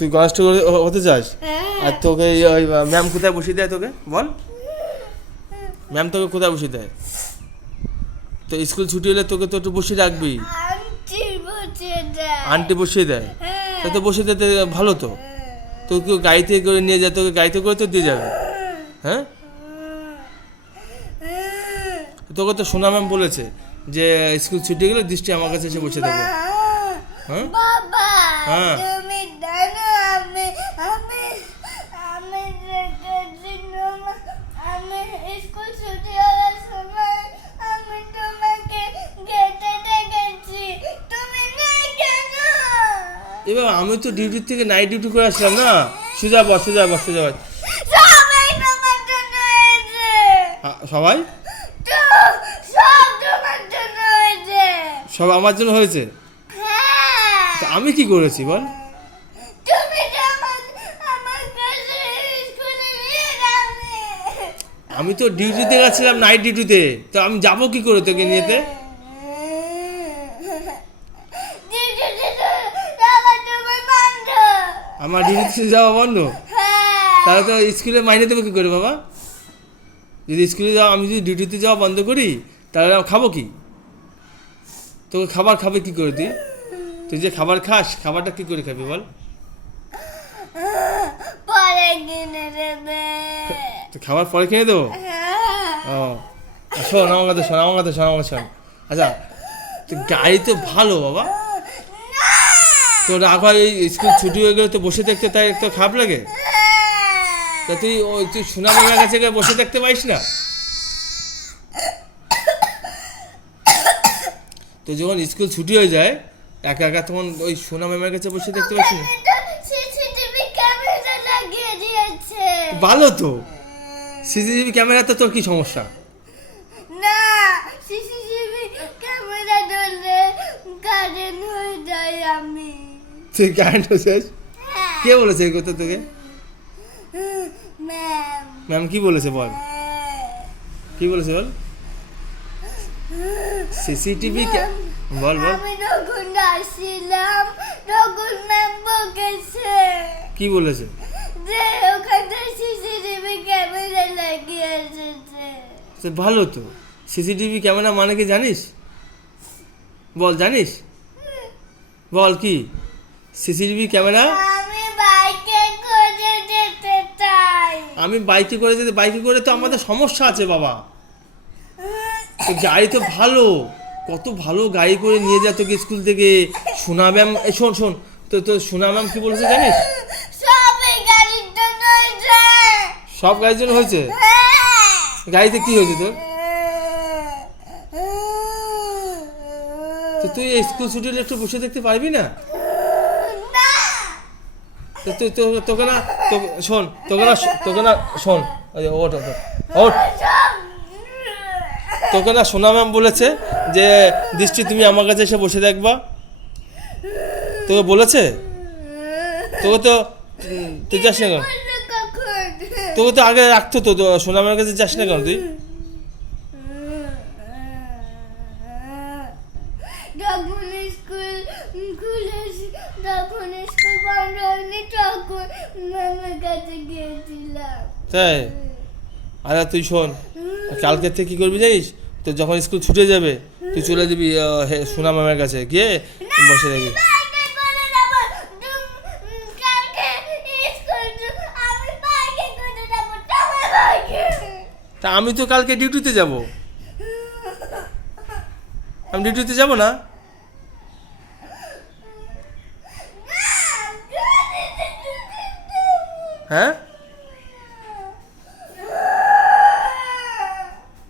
তুই গণেশ হতে চাস? আর তোকে ওই ম্যাম কোথায় বসিয়ে দেয় তোকে বল? ম্যাম তোকে কোথায় বসিয়ে দেয়? তো স্কুল ছুটি হলে তোকে তো একটু বসিয়ে রাখবি। আন্টি বসিয়ে দেয়? তো বসিয়ে দিতে ভালো তো। তোকে কেউ গাড়িতে করে নিয়ে যায়, তোকে গাড়িতে করে তো দিয়ে যাবে। হ্যাঁ, তোকে তো সোনা ম্যাম বলেছে যে স্কুল ছুটি গেলে দৃষ্টি আমার কাছে এসে বসে থাকবে। হ্যাঁ হ্যাঁ, এবার আমি তো ডিউটি থেকে নাইট ডিউটি করে আসলাম না। সোজা বস, সোজা বস, সোজা বস। সবাই সব আমার জন্য হয়েছে? আমি কি করেছি বল? আমি তো ডিউটিতে গেছিলাম, নাইট ডিউটিতে। তো আমি যাবো কি করে তোকে নিয়েতে? আমার ডিউটিতে যাওয়া বন্ধ? তাহলে তো স্কুলে মাইনে দেবো কি করে বাবা? যদি স্কুলে যাওয়া, আমি যদি ডিউটিতে যাওয়া বন্ধ করি তাহলে খাবো কি? তোকে খাবার খাবে কি করে? তুই যে খাবার খাস, খাবারটা কি করে খাবি বল? খাবার পরে কিনে দেবো? ও শোন আমার কথা, শোন আমার কথা, শোন আমার শোন। আচ্ছা, তো গাড়ি তো ভালো বাবা। তোর আবার এই স্কুল ছুটি হয়ে গেলে তো বসে থাকতে তাই একটু খারাপ লাগে? তা তুই সোনা ম্যামের কাছে বসে থাকতে পারিস না? তো যখন স্কুল ছুটি হয়ে যায় একা একা, তখন ওই সোনা ম্যামের কাছে বসে থাকতে পারিস না? ভালো তো, সিসিটিভি ক্যামেরা। তো তোর কি সমস্যা? না, সিসিটিভি ক্যামেরা ধরলে কারেন্ট হয়ে যায়। আমি তুই কারেন্ট হয়েছিস? কে বলেছে এই কথা তোকে? ম্যাম। ম্যাম কি বলেছে বল? কি বলেছে বল? সিসিটিভি বল বল। আমি যখন আসছিলাম তখন ম্যাম বলেছে। কি বলেছে? যে ওখানে সিসিটিভি ক্যামেরা লাগিয়ে এসেছে। ভালো তো। সিসিটিভি ক্যামেরা মানে কি জানিস? বল, জানিস? বল কি সিসিটিভি ক্যামেরা? আমি বাইকে করে যেতে চাই। আমি বাইকে করে যেতে? বাইকে করে তো আমাদের সমস্যা আছে বাবা। গাড়ি তো ভালো, কত ভালো গাড়ি করে নিয়ে যায় তোকে স্কুল থেকে। সোনা ম্যাম, শোন শোন, তো সোনা ম্যাম কি বলেছে জানিস? সব গাড়ির জন্য হয়েছে? গাড়িতে কি হয়েছে তোর? তো তুই স্কুল ছুটি হলে একটু বসে দেখতে পারবি না? তোকে না, শোন, তোকে না শোন, ওঠ ওঠ। তোকে না সোনা ম্যাম বলেছে যে দৃষ্টি তুমি আমার কাছে এসে বসে দেখবা? তোকে বলেছে? তোকে তো তুই যাস না কেন? তোকে তো আগে রাখতো তো, সোনা ম্যামের কাছে যাস না কেন তুই? তাই? আরে তুই শোন, কালকে থেকে কি করবি জানিস? তো যখন স্কুল ছুটে যাবে তুই চলে যাবি সোনা ম্যামের কাছে, গিয়ে বসে থাকবি। তা আমি তো কালকে ডিউটিতে যাব। আমি ডিউটিতে যাব না? হ্যাঁ।